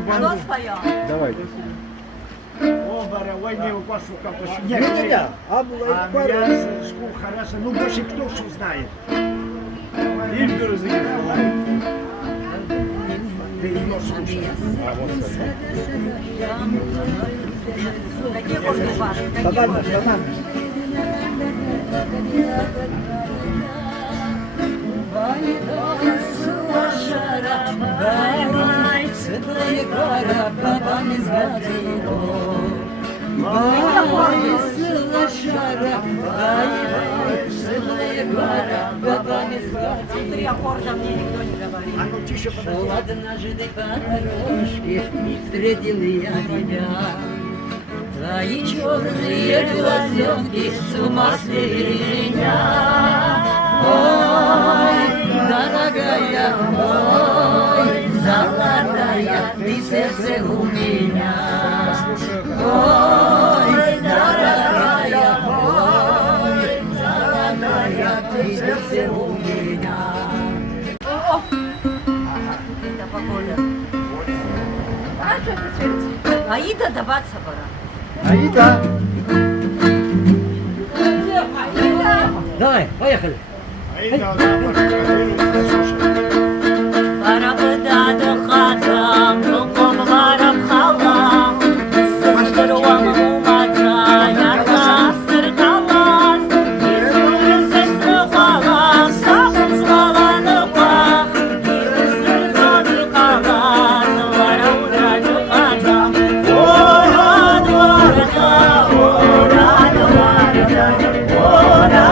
Кто споет? Давайте. Обара, войны у вашу как-то Не-не-не, А меня с Хараса, ну больше кто что знает. Игорь Ты его слушаешь. Какие корни у вас? Тональность, тональность. Три аккорда мне никто не говорит. А ну тише подожди. Однажды по дорожке встретил я тебя. Твои черные глазенки с ума свели меня. Ой, дорогая, ой, золотая, ты сердце у меня. Ой, дорогая, ой, золотая, ты сердце у меня. Это погода. Аида даваться пора. Аида. Давай, поехали. Ай, да, слушай. Арабада дохата, муком араб халам, сыштырвам умата, ярка сыркалас, изюрі сестрахалас, сапын сваланықла, изюрі садықалас, варауда дохата, орад варада, орад варада, орад варада.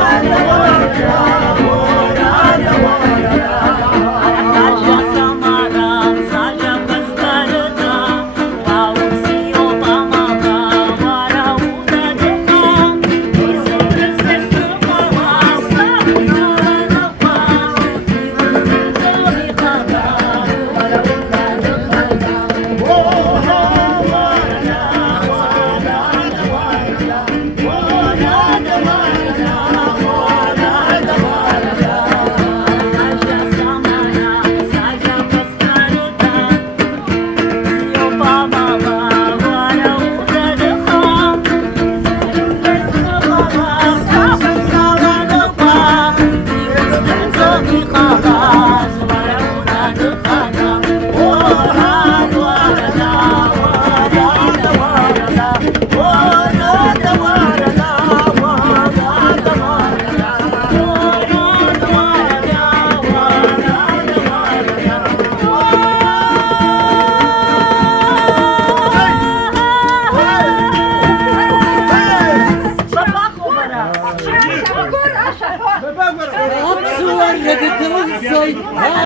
Aksular yedi kılınsay.